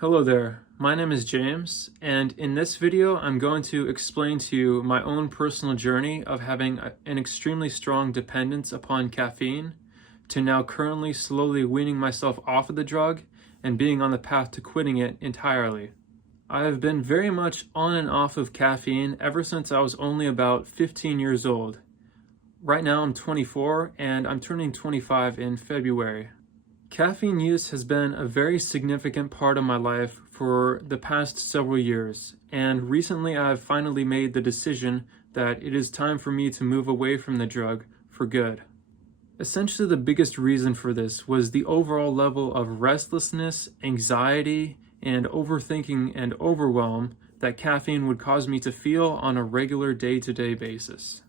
Hello there, my name is James, and in this video I'm going to explain to you my own personal journey of having an extremely strong dependence upon caffeine to now currently slowly weaning myself off of the drug and being on the path to quitting it entirely. I have been very much on and off of caffeine ever since I was only about 15 years old. Right now I'm 24 and I'm turning 25 in February. Caffeine use has been a very significant part of my life for the past several years, and recently I've finally made the decision that it is time for me to move away from the drug for good. Essentially, the biggest reason for this was the overall level of restlessness, anxiety, and overthinking and overwhelm that caffeine would cause me to feel on a regular day-to-day basis.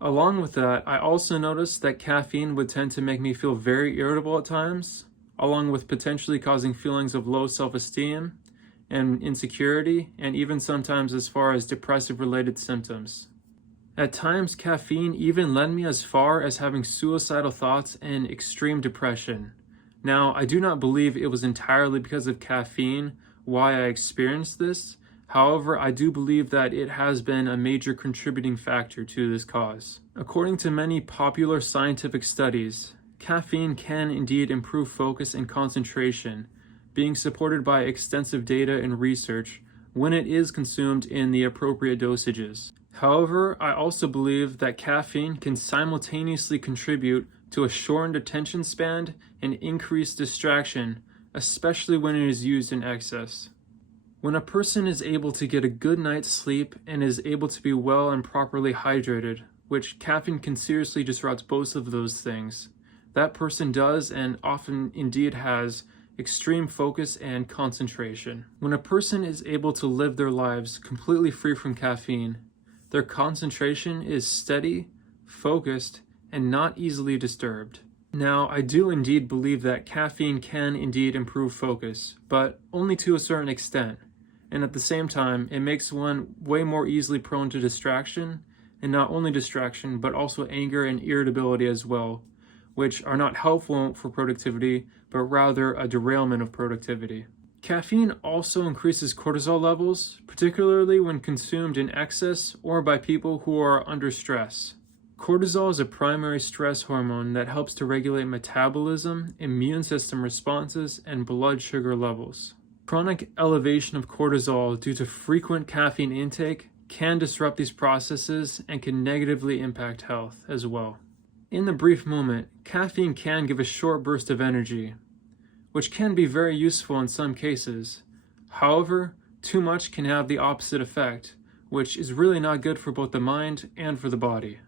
Along with that, I also noticed that caffeine would tend to make me feel very irritable at times, along with potentially causing feelings of low self-esteem and insecurity, and even sometimes as far as depressive-related symptoms. At times, caffeine even led me as far as having suicidal thoughts and extreme depression. Now, I do not believe it was entirely because of caffeine why I experienced this. However, I do believe that it has been a major contributing factor to this cause. According to many popular scientific studies, caffeine can indeed improve focus and concentration, being supported by extensive data and research when it is consumed in the appropriate dosages. However, I also believe that caffeine can simultaneously contribute to a shortened attention span and increased distraction, especially when it is used in excess. When a person is able to get a good night's sleep and is able to be well and properly hydrated, which caffeine can seriously disrupt both of those things, that person does and often indeed has extreme focus and concentration. When a person is able to live their lives completely free from caffeine, their concentration is steady, focused, and not easily disturbed. Now, I do indeed believe that caffeine can indeed improve focus, but only to a certain extent. And at the same time, it makes one way more easily prone to distraction, and not only distraction, but also anger and irritability as well, which are not helpful for productivity, but rather a derailment of productivity. Caffeine also increases cortisol levels, particularly when consumed in excess or by people who are under stress. Cortisol is a primary stress hormone that helps to regulate metabolism, immune system responses, and blood sugar levels. Chronic elevation of cortisol due to frequent caffeine intake can disrupt these processes and can negatively impact health as well. In the brief moment, caffeine can give a short burst of energy, which can be very useful in some cases. However, too much can have the opposite effect, which is really not good for both the mind and for the body.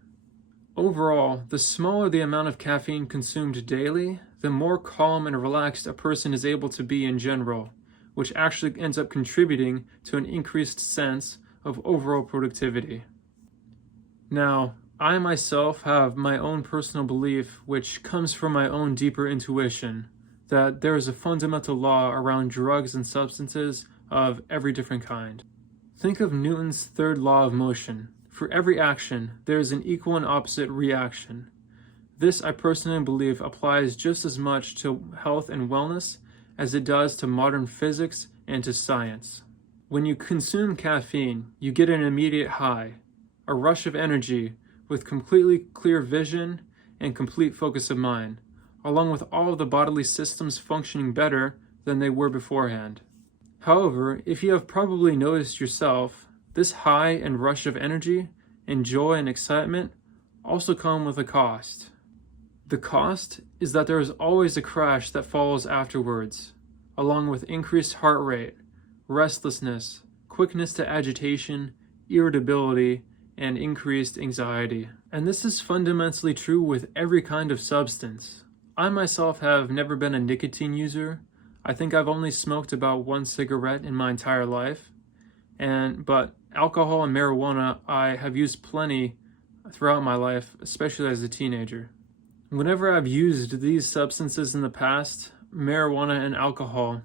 Overall, the smaller the amount of caffeine consumed daily, the more calm and relaxed a person is able to be in general, which actually ends up contributing to an increased sense of overall productivity. Now, I myself have my own personal belief, which comes from my own deeper intuition, that there is a fundamental law around drugs and substances of every different kind. Think of Newton's third law of motion. For every action, there is an equal and opposite reaction. This, I personally believe, applies just as much to health and wellness as it does to modern physics and to science. When you consume caffeine, you get an immediate high, a rush of energy with completely clear vision and complete focus of mind, along with all of the bodily systems functioning better than they were beforehand. However, if you have probably noticed yourself, this high and rush of energy and joy and excitement also come with a cost. The cost is that there is always a crash that follows afterwards, along with increased heart rate, restlessness, quickness to agitation, irritability, and increased anxiety. And this is fundamentally true with every kind of substance. I myself have never been a nicotine user. I think I've only smoked about one cigarette in my entire life. But alcohol and marijuana I have used plenty throughout my life, especially as a teenager. Whenever I've used these substances in the past, marijuana and alcohol,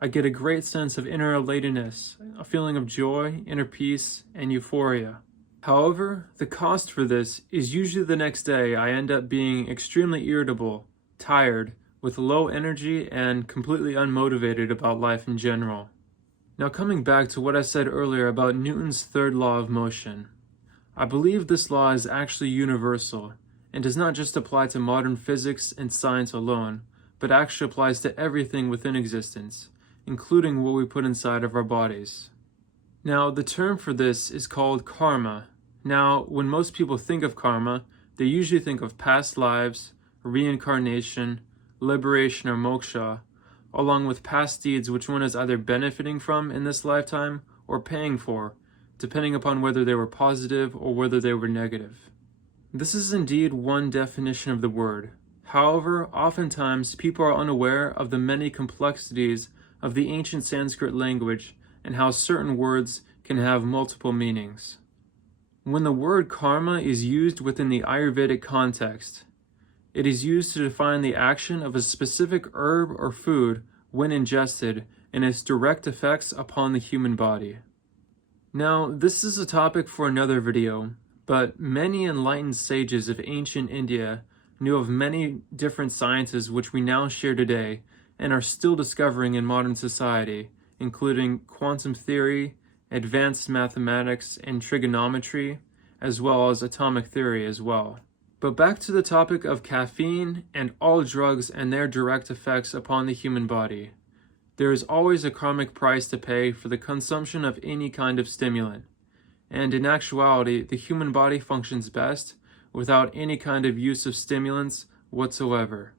I get a great sense of inner elatedness, a feeling of joy, inner peace, and euphoria. However, the cost for this is usually the next day I end up being extremely irritable, tired, with low energy and completely unmotivated about life in general. Now, coming back to what I said earlier about Newton's third law of motion, I believe this law is actually universal and does not just apply to modern physics and science alone, but actually applies to everything within existence, including what we put inside of our bodies. Now, the term for this is called karma. Now, when most people think of karma, they usually think of past lives, reincarnation, liberation or moksha, along with past deeds which one is either benefiting from in this lifetime or paying for, depending upon whether they were positive or whether they were negative. This is indeed one definition of the word. However, oftentimes people are unaware of the many complexities of the ancient Sanskrit language and how certain words can have multiple meanings. When the word karma is used within the Ayurvedic context, it is used to define the action of a specific herb or food when ingested and its direct effects upon the human body. Now, this is a topic for another video, but many enlightened sages of ancient India knew of many different sciences which we now share today and are still discovering in modern society, including quantum theory, advanced mathematics, and trigonometry, as well as atomic theory as well. But back to the topic of caffeine and all drugs and their direct effects upon the human body. There is always a karmic price to pay for the consumption of any kind of stimulant. And in actuality, the human body functions best without any kind of use of stimulants whatsoever.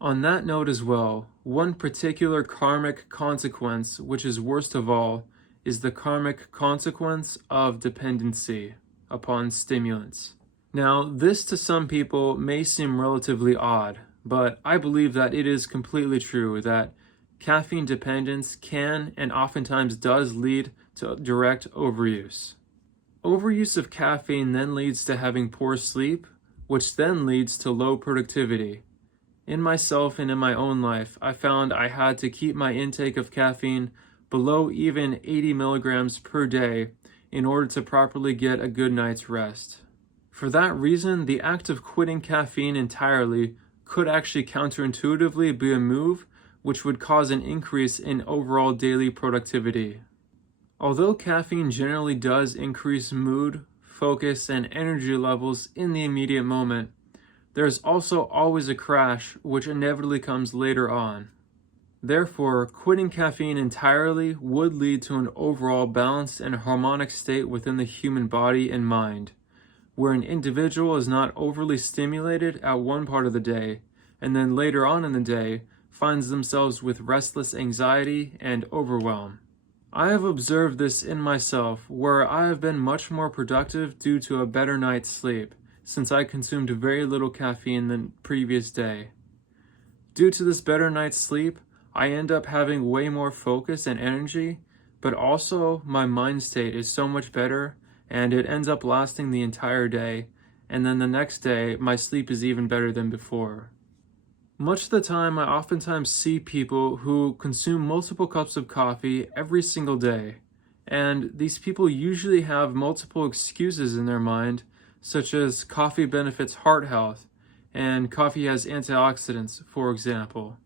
On that note as well, one particular karmic consequence, which is worst of all, is the karmic consequence of dependency upon stimulants. Now, this to some people may seem relatively odd, but I believe that it is completely true that caffeine dependence can and oftentimes does lead to direct overuse. Overuse of caffeine then leads to having poor sleep, which then leads to low productivity. In myself and in my own life, I found I had to keep my intake of caffeine below even 80 milligrams per day in order to properly get a good night's rest. For that reason, the act of quitting caffeine entirely could actually counterintuitively be a move which would cause an increase in overall daily productivity. Although caffeine generally does increase mood, focus, and energy levels in the immediate moment, there is also always a crash which inevitably comes later on. Therefore, quitting caffeine entirely would lead to an overall balanced and harmonic state within the human body and mind, where an individual is not overly stimulated at one part of the day, and then later on in the day finds themselves with restless anxiety and overwhelm. I have observed this in myself, where I have been much more productive due to a better night's sleep, since I consumed very little caffeine the previous day. Due to this better night's sleep, I end up having way more focus and energy, but also my mind state is so much better, and it ends up lasting the entire day, and then the next day my sleep is even better than before. Much of the time, I oftentimes see people who consume multiple cups of coffee every single day, and these people usually have multiple excuses in their mind, such as coffee benefits heart health, and coffee has antioxidants, for example.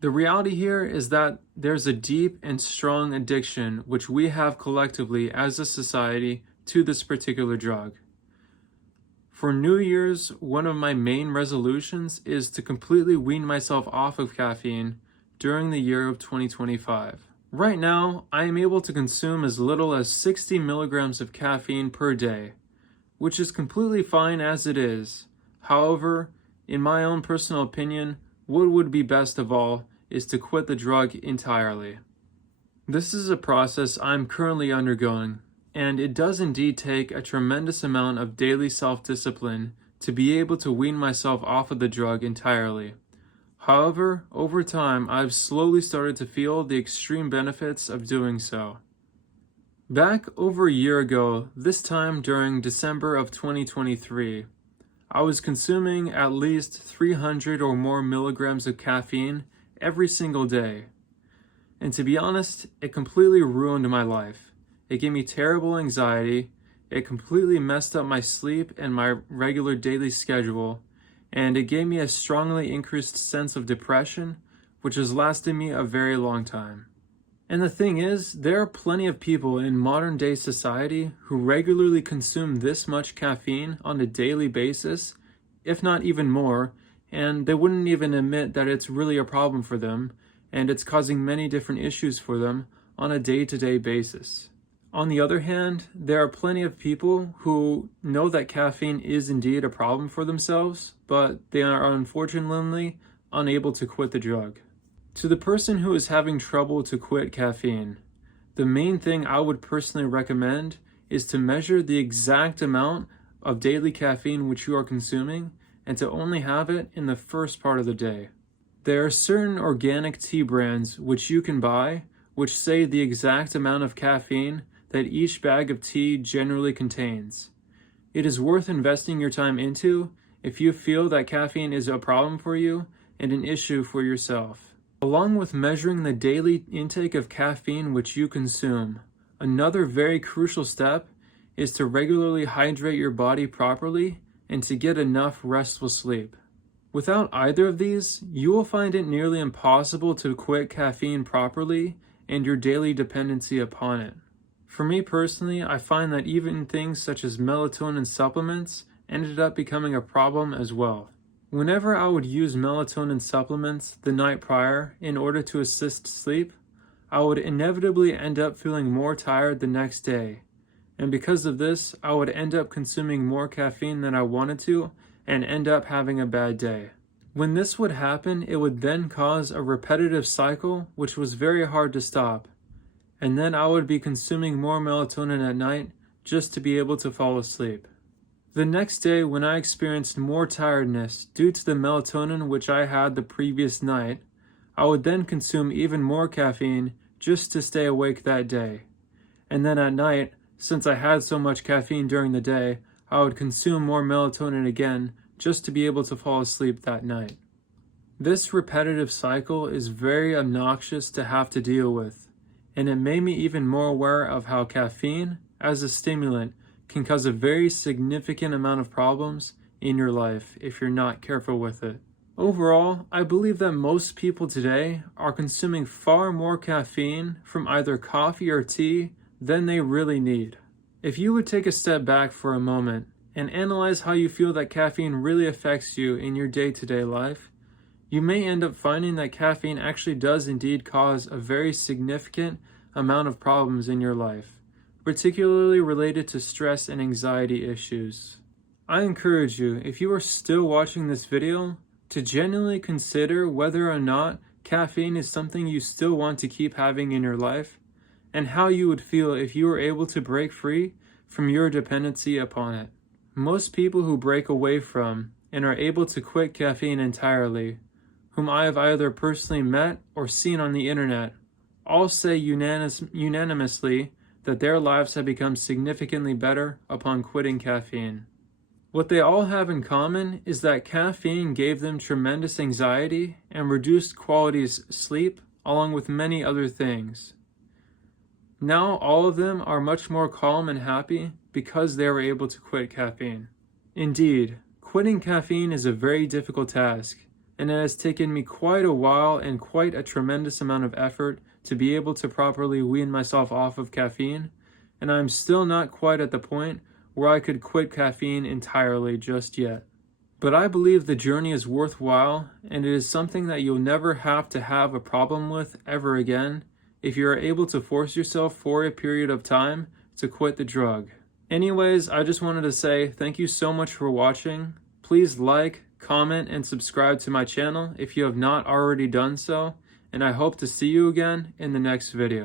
The reality here is that there's a deep and strong addiction which we have collectively as a society to this particular drug. For New Year's, one of my main resolutions is to completely wean myself off of caffeine during the year of 2025. Right now, I am able to consume as little as 60 milligrams of caffeine per day, which is completely fine as it is. However, in my own personal opinion, what would be best of all is to quit the drug entirely. This is a process I'm currently undergoing, and it does indeed take a tremendous amount of daily self-discipline to be able to wean myself off of the drug entirely. However, over time, I've slowly started to feel the extreme benefits of doing so. Back over a year ago, this time during December of 2023, I was consuming at least 300 or more milligrams of caffeine every single day. And to be honest, it completely ruined my life. It gave me terrible anxiety, it completely messed up my sleep and my regular daily schedule, and it gave me a strongly increased sense of depression, which has lasted me a very long time. And the thing is, there are plenty of people in modern day society who regularly consume this much caffeine on a daily basis, if not even more, and they wouldn't even admit that it's really a problem for them, and it's causing many different issues for them on a day-to-day basis. On the other hand, there are plenty of people who know that caffeine is indeed a problem for themselves, but they are unfortunately unable to quit the drug. To the person who is having trouble to quit caffeine, the main thing I would personally recommend is to measure the exact amount of daily caffeine which you are consuming and to only have it in the first part of the day. There are certain organic tea brands which you can buy which say the exact amount of caffeine that each bag of tea generally contains. It is worth investing your time into if you feel that caffeine is a problem for you and an issue for yourself. Along with measuring the daily intake of caffeine which you consume, another very crucial step is to regularly hydrate your body properly and to get enough restful sleep. Without either of these, you will find it nearly impossible to quit caffeine properly and your daily dependency upon it. For me personally, I find that even things such as melatonin supplements ended up becoming a problem as well. Whenever I would use melatonin supplements the night prior in order to assist sleep, I would inevitably end up feeling more tired the next day. And because of this, I would end up consuming more caffeine than I wanted to and end up having a bad day. When this would happen, it would then cause a repetitive cycle which was very hard to stop. And then I would be consuming more melatonin at night just to be able to fall asleep. The next day, when I experienced more tiredness due to the melatonin which I had the previous night, I would then consume even more caffeine just to stay awake that day. And then at night, since I had so much caffeine during the day, I would consume more melatonin again just to be able to fall asleep that night. This repetitive cycle is very obnoxious to have to deal with, and it made me even more aware of how caffeine, as a stimulant, can cause a very significant amount of problems in your life if you're not careful with it. Overall, I believe that most people today are consuming far more caffeine from either coffee or tea than they really need. If you would take a step back for a moment and analyze how you feel that caffeine really affects you in your day-to-day life, you may end up finding that caffeine actually does indeed cause a very significant amount of problems in your life, particularly related to stress and anxiety issues. I encourage you, if you are still watching this video, to genuinely consider whether or not caffeine is something you still want to keep having in your life, and how you would feel if you were able to break free from your dependency upon it. Most people who break away from and are able to quit caffeine entirely, whom I have either personally met or seen on the internet, all say unanimously that their lives have become significantly better upon quitting caffeine. What they all have in common is that caffeine gave them tremendous anxiety and reduced quality of sleep, along with many other things. Now all of them are much more calm and happy because they were able to quit caffeine. Indeed, quitting caffeine is a very difficult task, and it has taken me quite a while and quite a tremendous amount of effort to be able to properly wean myself off of caffeine, and I'm still not quite at the point where I could quit caffeine entirely just yet. But I believe the journey is worthwhile, and it is something that you'll never have to have a problem with ever again if you are able to force yourself for a period of time to quit the drug. Anyways, I just wanted to say thank you so much for watching. Please like, comment, and subscribe to my channel if you have not already done so, and I hope to see you again in the next video.